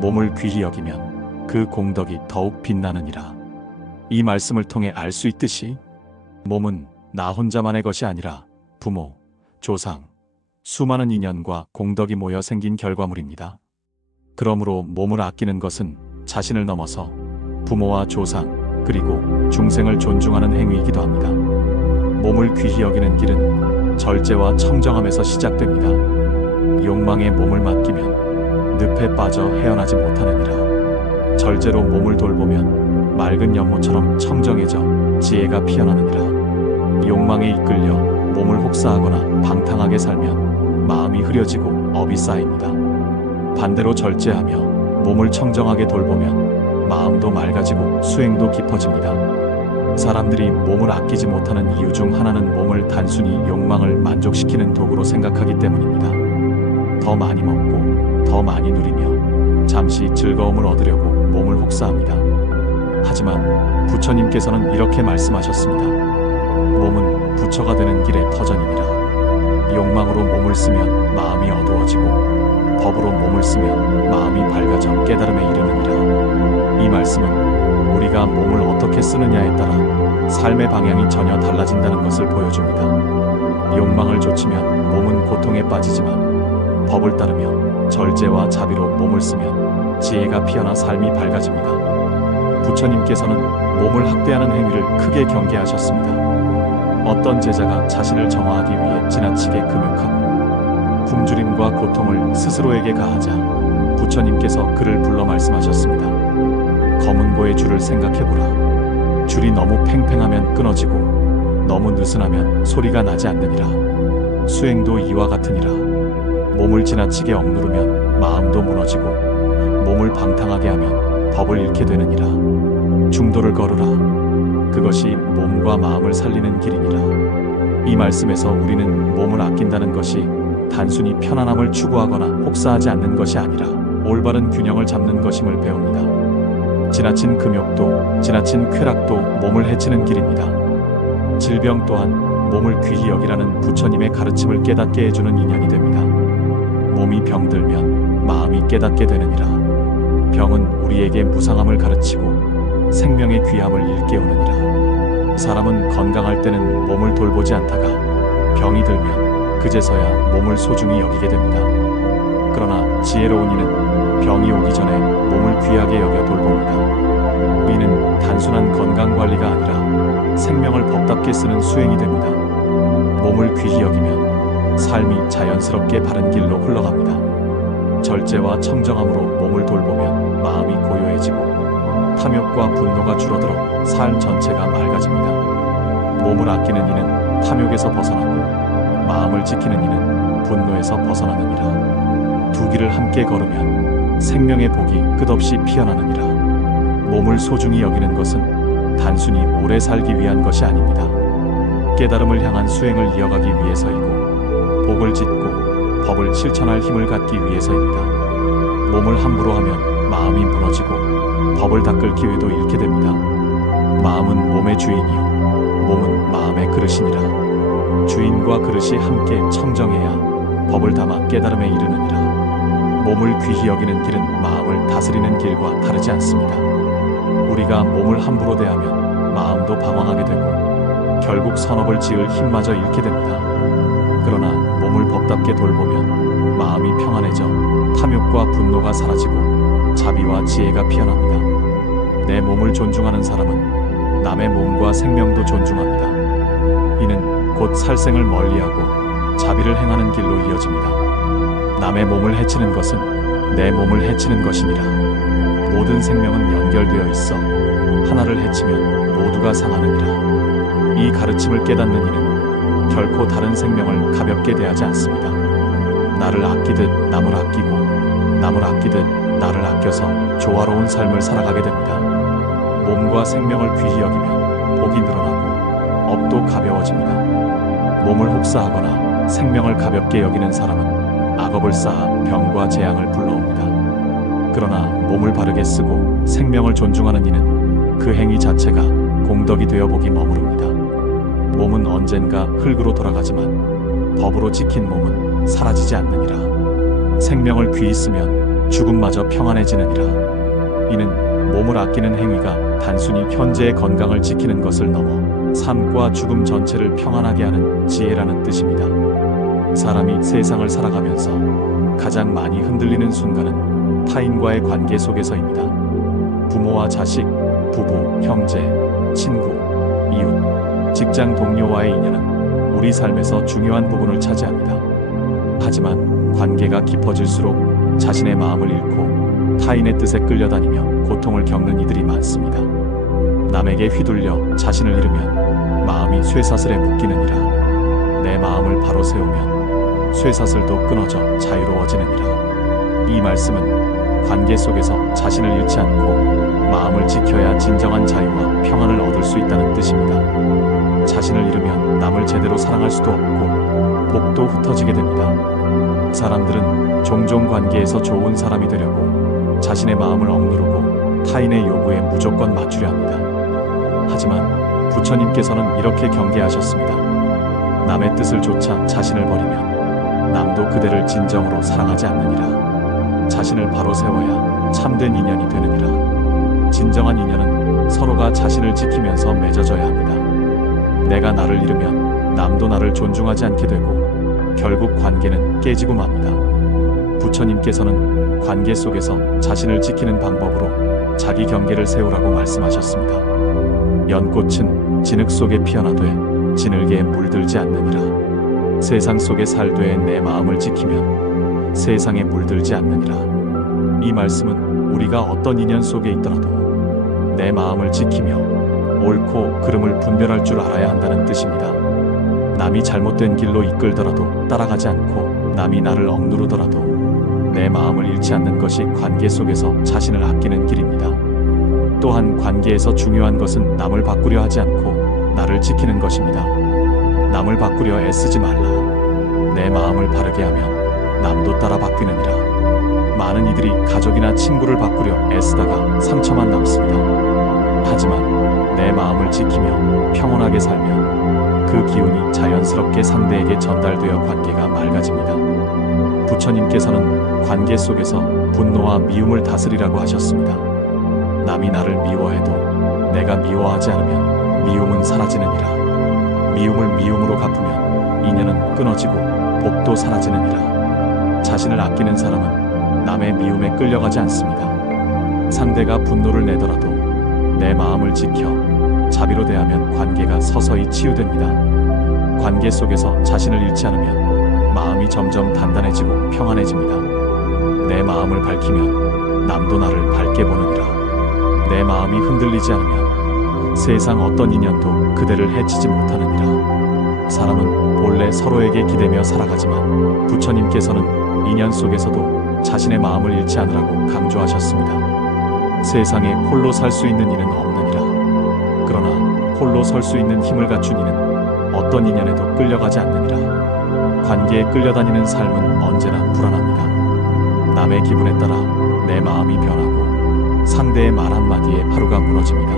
몸을 귀히 여기면 그 공덕이 더욱 빛나느니라. 이 말씀을 통해 알 수 있듯이 몸은 나 혼자만의 것이 아니라 부모, 조상, 수많은 인연과 공덕이 모여 생긴 결과물입니다. 그러므로 몸을 아끼는 것은 자신을 넘어서 부모와 조상 그리고 중생을 존중하는 행위이기도 합니다. 몸을 귀히 여기는 길은 절제와 청정함에서 시작됩니다. 욕망에 몸을 맡기면 늪에 빠져 헤어나지 못하느니라. 절제로 몸을 돌보면 맑은 연못처럼 청정해져 지혜가 피어나느니라. 욕망에 이끌려 몸을 혹사하거나 방탕하게 살면 마음이 흐려지고 업이 쌓입니다. 반대로 절제하며 몸을 청정하게 돌보면 마음도 맑아지고 수행도 깊어집니다. 사람들이 몸을 아끼지 못하는 이유 중 하나는 몸을 단순히 욕망을 만족시키는 도구로 생각하기 때문입니다. 더 많이 먹고 더 많이 누리며 잠시 즐거움을 얻으려고 몸을 혹사합니다. 하지만 부처님께서는 이렇게 말씀하셨습니다. 몸은 부처가 되는 길의 터전이니라. 욕망으로 몸을 쓰면 마음이 어두워지고 법으로 몸을 쓰면 마음이 밝아져 깨달음에 이르느니라. 이 말씀은 우리가 몸을 어떻게 쓰느냐에 따라 삶의 방향이 전혀 달라진다는 것을 보여줍니다. 욕망을 좇으면 몸은 고통에 빠지지만 법을 따르며 절제와 자비로 몸을 쓰면 지혜가 피어나 삶이 밝아집니다. 부처님께서는 몸을 학대하는 행위를 크게 경계하셨습니다. 어떤 제자가 자신을 정화하기 위해 지나치게 금욕하고 굶주림과 고통을 스스로에게 가하자 부처님께서 그를 불러 말씀하셨습니다. 검은 고의 줄을 생각해보라. 줄이 너무 팽팽하면 끊어지고 너무 느슨하면 소리가 나지 않느니라. 수행도 이와 같으니라. 몸을 지나치게 억누르면 마음도 무너지고 몸을 방탕하게 하면 법을 잃게 되느니라. 중도를 걸으라. 그것이 몸과 마음을 살리는 길이니라. 이 말씀에서 우리는 몸을 아낀다는 것이 단순히 편안함을 추구하거나 혹사하지 않는 것이 아니라 올바른 균형을 잡는 것임을 배웁니다. 지나친 금욕도 지나친 쾌락도 몸을 해치는 길입니다. 질병 또한 몸을 귀히 여기라는 부처님의 가르침을 깨닫게 해주는 인연이 됩니다. 몸이 병들면 마음이 깨닫게 되느니라. 병은 우리에게 무상함을 가르치고 생명의 귀함을 일깨우느니라. 사람은 건강할 때는 몸을 돌보지 않다가 병이 들면 그제서야 몸을 소중히 여기게 됩니다. 그러나 지혜로운 이는 병이 오기 전에 몸을 귀하게 여겨 돌봅니다. 이는 단순한 건강관리가 아니라 생명을 법답게 쓰는 수행이 됩니다. 몸을 귀히 여기면 삶이 자연스럽게 바른 길로 흘러갑니다. 절제와 청정함으로 몸을 돌보면 마음이 고요해지고 탐욕과 분노가 줄어들어 삶 전체가 맑아집니다. 몸을 아끼는 이는 탐욕에서 벗어나고 마음을 지키는 이는 분노에서 벗어나느니라. 두 길을 함께 걸으면 생명의 복이 끝없이 피어나느니라. 몸을 소중히 여기는 것은 단순히 오래 살기 위한 것이 아닙니다. 깨달음을 향한 수행을 이어가기 위해서이고 복을 짓고 법을 실천할 힘을 갖기 위해서입니다. 몸을 함부로 하면 마음이 무너지고 법을 닦을 기회도 잃게 됩니다. 마음은 몸의 주인이요 몸은 마음의 그릇이니라. 주인과 그릇이 함께 청정해야 법을 담아 깨달음에 이르느니라. 몸을 귀히 여기는 길은 마음을 다스리는 길과 다르지 않습니다. 우리가 몸을 함부로 대하면 마음도 방황하게 되고 결국 선업을 지을 힘마저 잃게 됩니다. 그러나 몸을 법답게 돌보면 마음이 평안해져 탐욕과 분노가 사라지고 자비와 지혜가 피어납니다. 내 몸을 존중하는 사람은 남의 몸과 생명도 존중합니다. 이는 곧 살생을 멀리하고 자비를 행하는 길로 이어집니다. 남의 몸을 해치는 것은 내 몸을 해치는 것이니라. 모든 생명은 연결되어 있어 하나를 해치면 모두가 상하느니라. 이 가르침을 깨닫는 이는 결코 다른 생명을 가볍게 대하지 않습니다. 나를 아끼듯 남을 아끼고 남을 아끼듯 나를 아껴서 조화로운 삶을 살아가게 됩니다. 몸과 생명을 귀히 여기면 복이 늘어나고 업도 가벼워집니다. 몸을 혹사하거나 생명을 가볍게 여기는 사람은 악업을 쌓아 병과 재앙을 불러옵니다. 그러나 몸을 바르게 쓰고 생명을 존중하는 이는 그 행위 자체가 공덕이 되어 복이 머무릅니다. 몸은 언젠가 흙으로 돌아가지만 법으로 지킨 몸은 사라지지 않느니라. 생명을 귀히 쓰면 죽음마저 평안해지느니라. 이는 몸을 아끼는 행위가 단순히 현재의 건강을 지키는 것을 넘어 삶과 죽음 전체를 평안하게 하는 지혜라는 뜻입니다. 사람이 세상을 살아가면서 가장 많이 흔들리는 순간은 타인과의 관계 속에서입니다. 부모와 자식, 부부, 형제, 친구, 이웃, 직장 동료와의 인연은 우리 삶에서 중요한 부분을 차지합니다. 하지만 관계가 깊어질수록 자신의 마음을 잃고 타인의 뜻에 끌려다니며 고통을 겪는 이들이 많습니다. 남에게 휘둘려 자신을 잃으면 마음이 쇠사슬에 묶이느니라. 내 마음을 바로 세우면 쇠사슬도 끊어져 자유로워지느니라. 이 말씀은 관계 속에서 자신을 잃지 않고 마음을 지켜야 진정한 자유와 평안을 얻을 수 있다는 뜻입니다. 자신을 잃으면 남을 제대로 사랑할 수도 없고 복도 흩어지게 됩니다. 사람들은 종종 관계에서 좋은 사람이 되려고 자신의 마음을 억누르고 타인의 요구에 무조건 맞추려 합니다. 하지만 부처님께서는 이렇게 경계하셨습니다. 남의 뜻을 좇아 자신을 버리면 남도 그대를 진정으로 사랑하지 않느니라. 자신을 바로 세워야 참된 인연이 되느니라. 진정한 인연은 서로가 자신을 지키면서 맺어져야 합니다. 내가 나를 잃으면 남도 나를 존중하지 않게 되고 결국 관계는 깨지고 맙니다. 부처님께서는 관계 속에서 자신을 지키는 방법으로 자기 경계를 세우라고 말씀하셨습니다. 연꽃은 진흙 속에 피어나되 진흙에 물들지 않느니라. 세상 속에 살되 내 마음을 지키면 세상에 물들지 않느니라. 이 말씀은 우리가 어떤 인연 속에 있더라도 내 마음을 지키며 옳고 그름을 분별할 줄 알아야 한다는 뜻입니다. 남이 잘못된 길로 이끌더라도 따라가지 않고 남이 나를 억누르더라도 내 마음을 잃지 않는 것이 관계 속에서 자신을 아끼는 길입니다. 또한 관계에서 중요한 것은 남을 바꾸려 하지 않고 나를 지키는 것입니다. 남을 바꾸려 애쓰지 말라. 내 마음을 바르게 하면 남도 따라 바뀌느니라. 많은 이들이 가족이나 친구를 바꾸려 애쓰다가 상처만 남습니다. 하지만 내 마음을 지키며 평온하게 살면 그 기운이 자연스럽게 상대에게 전달되어 관계가 맑아집니다. 부처님께서는 관계 속에서 분노와 미움을 다스리라고 하셨습니다. 남이 나를 미워해도 내가 미워하지 않으면 미움은 사라지느니라. 미움을 미움으로 갚으면 인연은 끊어지고 복도 사라지느니라. 자신을 아끼는 사람은 남의 미움에 끌려가지 않습니다. 상대가 분노를 내더라도 내 마음을 지켜 자비로 대하면 관계가 서서히 치유됩니다. 관계 속에서 자신을 잃지 않으면 마음이 점점 단단해지고 평안해집니다. 내 마음을 밝히면 남도 나를 밝게 보느니라. 내 마음이 흔들리지 않으면 세상 어떤 인연도 그대를 해치지 못하느니라. 사람은 본래 서로에게 기대며 살아가지만 부처님께서는 인연 속에서도 자신의 마음을 잃지 않으라고 강조하셨습니다. 세상에 홀로 살 수 있는 이는 없느니라. 그러나 홀로 설 수 있는 힘을 갖춘 이는 어떤 인연에도 끌려가지 않느니라. 관계에 끌려다니는 삶은 언제나 불안합니다. 남의 기분에 따라 내 마음이 변하고 상대의 말 한마디에 하루가 무너집니다.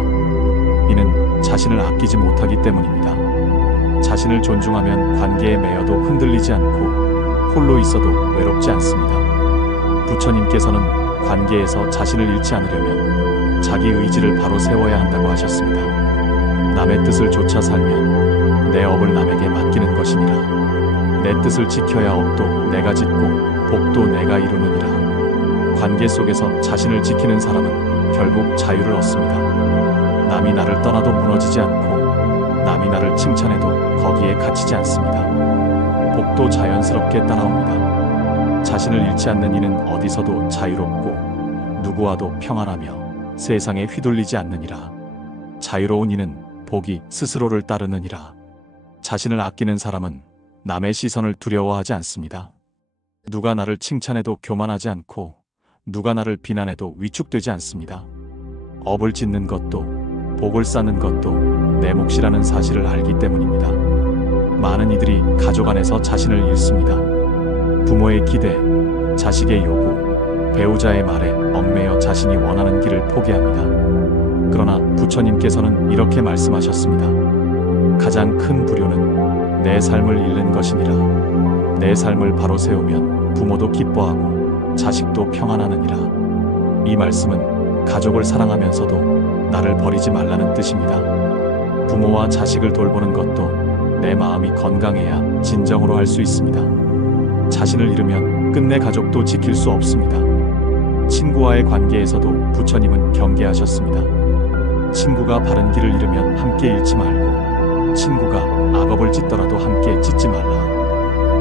이는 자신을 아끼지 못하기 때문입니다. 자신을 존중하면 관계에 매여도 흔들리지 않고 홀로 있어도 외롭지 않습니다. 부처님께서는 관계에서 자신을 잃지 않으려면 자기 의지를 바로 세워야 한다고 하셨습니다. 남의 뜻을 좇아 살면 내 업을 남에게 맡기는 것이니라. 내 뜻을 지켜야 업도 내가 짓고 복도 내가 이루느니라. 관계 속에서 자신을 지키는 사람은 결국 자유를 얻습니다. 남이 나를 떠나도 무너지지 않고 남이 나를 칭찬해도 거기에 갇히지 않습니다. 복도 자연스럽게 따라옵니다. 자신을 잃지 않는 이는 어디서도 자유롭고 누구와도 평안하며 세상에 휘둘리지 않느니라. 자유로운 이는 복이 스스로를 따르느니라. 자신을 아끼는 사람은 남의 시선을 두려워하지 않습니다. 누가 나를 칭찬해도 교만하지 않고 누가 나를 비난해도 위축되지 않습니다. 업을 짓는 것도 복을 쌓는 것도 내 몫이라는 사실을 알기 때문입니다. 많은 이들이 가족 안에서 자신을 잃습니다. 부모의 기대, 자식의 요구, 배우자의 말에 얽매여 자신이 원하는 길을 포기합니다. 그러나 부처님께서는 이렇게 말씀하셨습니다. 가장 큰 불효는 내 삶을 잃는 것이니라. 내 삶을 바로 세우면 부모도 기뻐하고 자식도 평안하느니라. 이 말씀은 가족을 사랑하면서도 나를 버리지 말라는 뜻입니다. 부모와 자식을 돌보는 것도 내 마음이 건강해야 진정으로 할 수 있습니다. 자신을 잃으면 끝내 가족도 지킬 수 없습니다. 친구와의 관계에서도 부처님은 경계하셨습니다. 친구가 바른 길을 잃으면 함께 잃지 말고 친구가 악업을 짓더라도 함께 짓지 말라.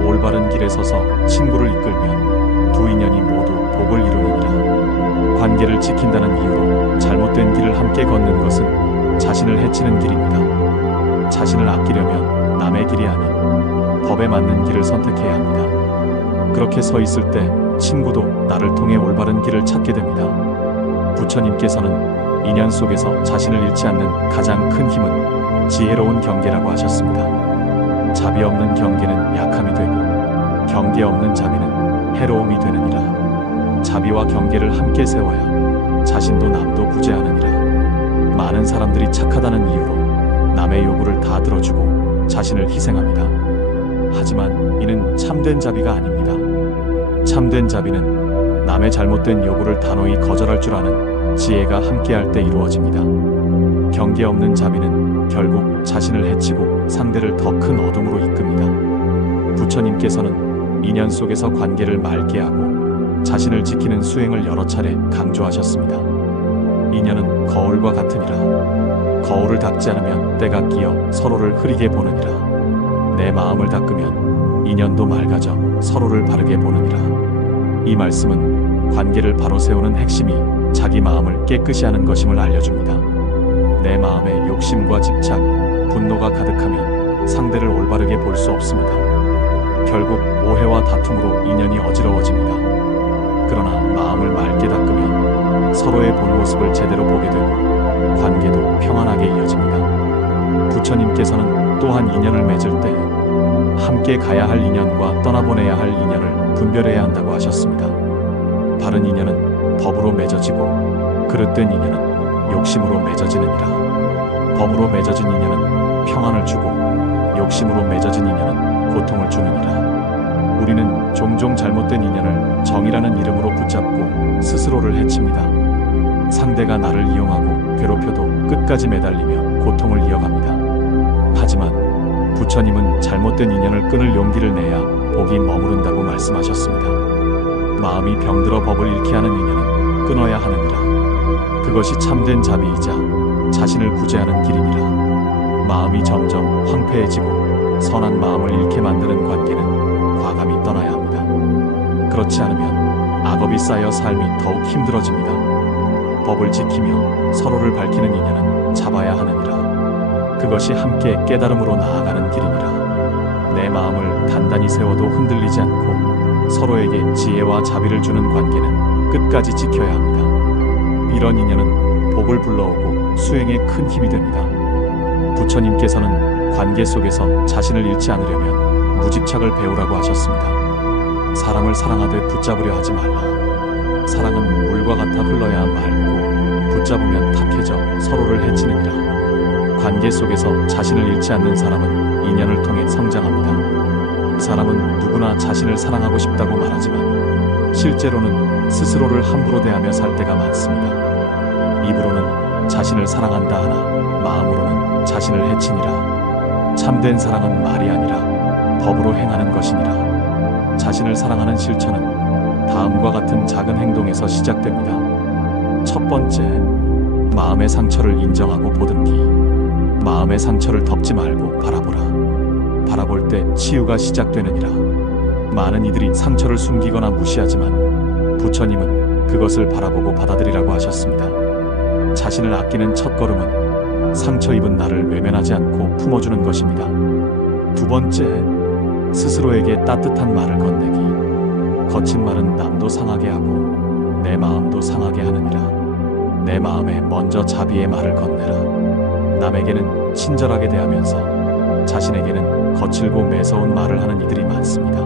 올바른 길에 서서 친구를 이끌면 두 인연이 모두 복을 이루느니라. 관계를 지킨다는 이유로 잘못된 길을 함께 걷는 것은 자신을 해치는 길입니다. 자신을 아끼려면 남의 길이 아닌 법에 맞는 길을 선택해야 합니다. 그렇게 서 있을 때 친구도 나를 통해 올바른 길을 찾게 됩니다. 부처님께서는 인연 속에서 자신을 잃지 않는 가장 큰 힘은 지혜로운 경계라고 하셨습니다. 자비 없는 경계는 약함이 되고 경계 없는 자비는 해로움이 되느니라. 자비와 경계를 함께 세워야 자신도 남도 구제하느니라. 많은 사람들이 착하다는 이유로 남의 요구를 다 들어주고 자신을 희생합니다. 하지만 이는 참된 자비가 아닙니다. 참된 자비는 남의 잘못된 요구를 단호히 거절할 줄 아는 지혜가 함께할 때 이루어집니다. 경계 없는 자비는 결국 자신을 해치고 상대를 더 큰 어둠으로 이끕니다. 부처님께서는 인연 속에서 관계를 맑게 하고 자신을 지키는 수행을 여러 차례 강조하셨습니다. 인연은 거울과 같으니라. 거울을 닦지 않으면 때가 끼어 서로를 흐리게 보느니라. 내 마음을 닦으면 인연도 맑아져 서로를 바르게 보느니라. 이 말씀은 관계를 바로 세우는 핵심이 자기 마음을 깨끗이 하는 것임을 알려줍니다. 내 마음에 욕심과 집착, 분노가 가득하면 상대를 올바르게 볼 수 없습니다. 결국 오해와 다툼으로 인연이 어지러워집니다. 그러나 마음을 맑게 닦으면 서로의 본 모습을 제대로 보게 되고 관계도 평안하게 이어집니다. 부처님께서는 또한 인연을 맺을 때 함께 가야 할 인연과 떠나보내야 할 인연을 분별해야 한다고 하셨습니다. 바른 인연은 법으로 맺어지고 그릇된 인연은 욕심으로 맺어지느니라. 법으로 맺어진 인연은 평안을 주고 욕심으로 맺어진 인연은 고통을 주느니라. 우리는 종종 잘못된 인연을 정이라는 이름으로 붙잡고 스스로를 해칩니다. 상대가 나를 이용하고 괴롭혀도 끝까지 매달리며 고통을 이어갑니다. 하지만 부처님은 잘못된 인연을 끊을 용기를 내야 복이 머무른다고 말씀하셨습니다. 마음이 병들어 법을 잃게 하는 인연은 끊어야 하느니라. 그것이 참된 자비이자 자신을 구제하는 길이니라. 마음이 점점 황폐해지고 선한 마음을 잃게 만드는 관계는 과감히 떠나야 합니다. 그렇지 않으면 악업이 쌓여 삶이 더욱 힘들어집니다. 법을 지키며 서로를 밝히는 인연은 잡아야 하느니라. 그것이 함께 깨달음으로 나아가는 길이니라. 내 마음을 단단히 세워도 흔들리지 않고 서로에게 지혜와 자비를 주는 관계는 끝까지 지켜야 합니다. 이런 인연은 복을 불러오고 수행에 큰 힘이 됩니다. 부처님께서는 관계 속에서 자신을 잃지 않으려면 무집착을 배우라고 하셨습니다. 사람을 사랑하되 붙잡으려 하지 말라. 사랑은 물과 같아 흘러야 맑고 붙잡으면 탁해져 서로를 해치느니라. 관계 속에서 자신을 잃지 않는 사람은 인연을 통해 성장합니다. 사람은 누구나 자신을 사랑하고 싶다고 말하지만 실제로는 스스로를 함부로 대하며 살 때가 많습니다. 입으로는 자신을 사랑한다 하나 마음으로는 자신을 해치니라. 참된 사랑은 말이 아니라 법으로 행하는 것이니라. 자신을 사랑하는 실천은 다음과 같은 작은 행동에서 시작됩니다. 첫 번째, 마음의 상처를 인정하고 보듬기. 마음의 상처를 덮지 말고 바라보라. 바라볼 때 치유가 시작되느니라. 많은 이들이 상처를 숨기거나 무시하지만 부처님은 그것을 바라보고 받아들이라고 하셨습니다. 자신을 아끼는 첫걸음은 상처 입은 나를 외면하지 않고 품어주는 것입니다. 두 번째, 스스로에게 따뜻한 말을 건네기. 거친 말은 남도 상하게 하고 내 마음도 상하게 하느니라. 내 마음에 먼저 자비의 말을 건네라. 남에게는 친절하게 대하면서 자신에게는 거칠고 매서운 말을 하는 이들이 많습니다.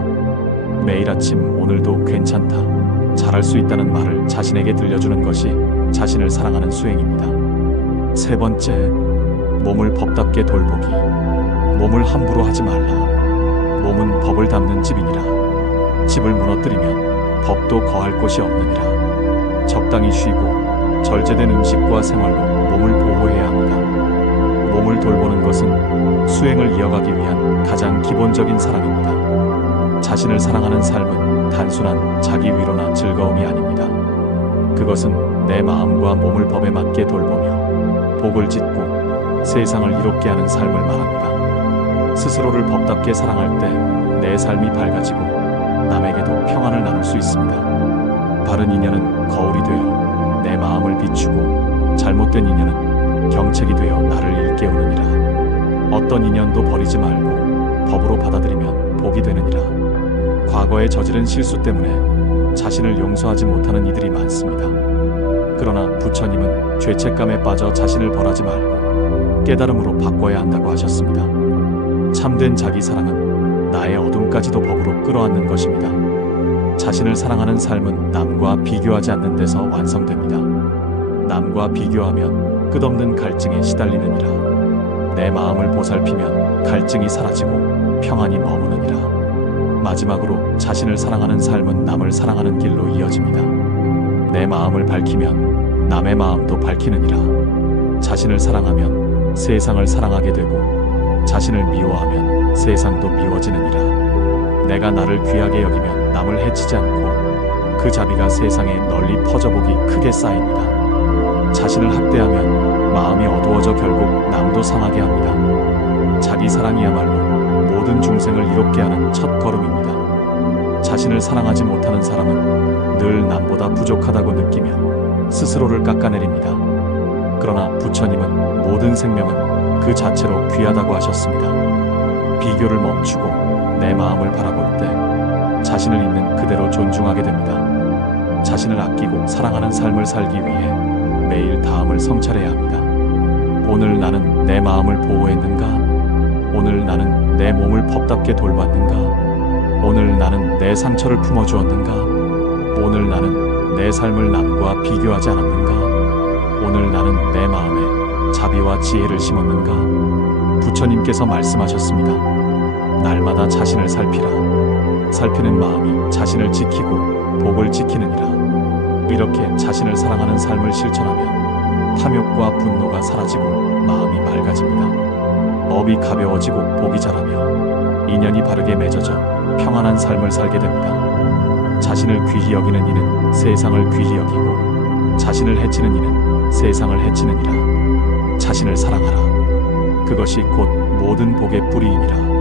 매일 아침 오늘도 괜찮다, 잘할 수 있다는 말을 자신에게 들려주는 것이 자신을 사랑하는 수행입니다. 세 번째, 몸을 법답게 돌보기. 몸을 함부로 하지 말라. 몸은 법을 담는 집이니라. 집을 무너뜨리면 법도 거할 곳이 없느니라. 적당히 쉬고 절제된 음식과 생활로 몸을 보호해야 합니다. 몸을 돌보는 것은 수행을 이어가기 위한 가장 기본적인 사랑입니다. 자신을 사랑하는 삶은 단순한 자기 위로나 즐거움이 아닙니다. 그것은 내 마음과 몸을 법에 맞게 돌보며 복을 짓고 세상을 이롭게 하는 삶을 말합니다. 스스로를 법답게 사랑할 때 내 삶이 밝아지고 남에게도 평안을 나눌 수 있습니다. 바른 인연은 거울이 되어 내 마음을 비추고 잘못된 인연은 경책이 되어 나를 일깨우느니라. 어떤 인연도 버리지 말고 법으로 받아들이면 복이 되느니라. 과거에 저지른 실수 때문에 자신을 용서하지 못하는 이들이 많습니다. 그러나 부처님은 죄책감에 빠져 자신을 벌하지 말고 깨달음으로 바꿔야 한다고 하셨습니다. 참된 자기 사랑은 나의 어둠까지도 법으로 끌어안는 것입니다. 자신을 사랑하는 삶은 남과 비교하지 않는 데서 완성됩니다. 남과 비교하면 끝없는 갈증에 시달리느니라. 내 마음을 보살피면 갈증이 사라지고 평안이 머무느니라. 마지막으로 자신을 사랑하는 삶은 남을 사랑하는 길로 이어집니다. 내 마음을 밝히면 남의 마음도 밝히느니라. 자신을 사랑하면 세상을 사랑하게 되고 자신을 미워하면 세상도 미워지느니라. 내가 나를 귀하게 여기면 남을 해치지 않고 그 자비가 세상에 널리 퍼져복이 크게 쌓입니다. 자신을 학대하면 마음이 어두워져 결국 남도 상하게 합니다. 자기 사랑이야말로 모든 중생을 이롭게 하는 첫 걸음입니다. 자신을 사랑하지 못하는 사람은 늘 남보다 부족하다고 느끼며 스스로를 깎아내립니다. 그러나 부처님은 모든 생명은 그 자체로 귀하다고 하셨습니다. 비교를 멈추고 내 마음을 바라볼 때 자신을 있는 그대로 존중하게 됩니다. 자신을 아끼고 사랑하는 삶을 살기 위해 매일 다음을 성찰해야 합니다. 오늘 나는 내 마음을 보호했는가? 오늘 나는 내 몸을 법답게 돌봤는가? 오늘 나는 내 상처를 품어주었는가? 오늘 나는 내 삶을 남과 비교하지 않았는가? 오늘 나는 내 마음에 자비와 지혜를 심었는가? 부처님께서 말씀하셨습니다. 날마다 자신을 살피라. 살피는 마음이 자신을 지키고 복을 지키느니라. 이렇게 자신을 사랑하는 삶을 실천하면 탐욕과 분노가 사라지고 마음이 맑아집니다. 업이 가벼워지고 복이 자라며 인연이 바르게 맺어져 평안한 삶을 살게 됩니다. 자신을 귀히 여기는 이는 세상을 귀히 여기고 자신을 해치는 이는 세상을 해치느니라. 자신을 사랑하라. 그것이 곧 모든 복의 뿌리이니라.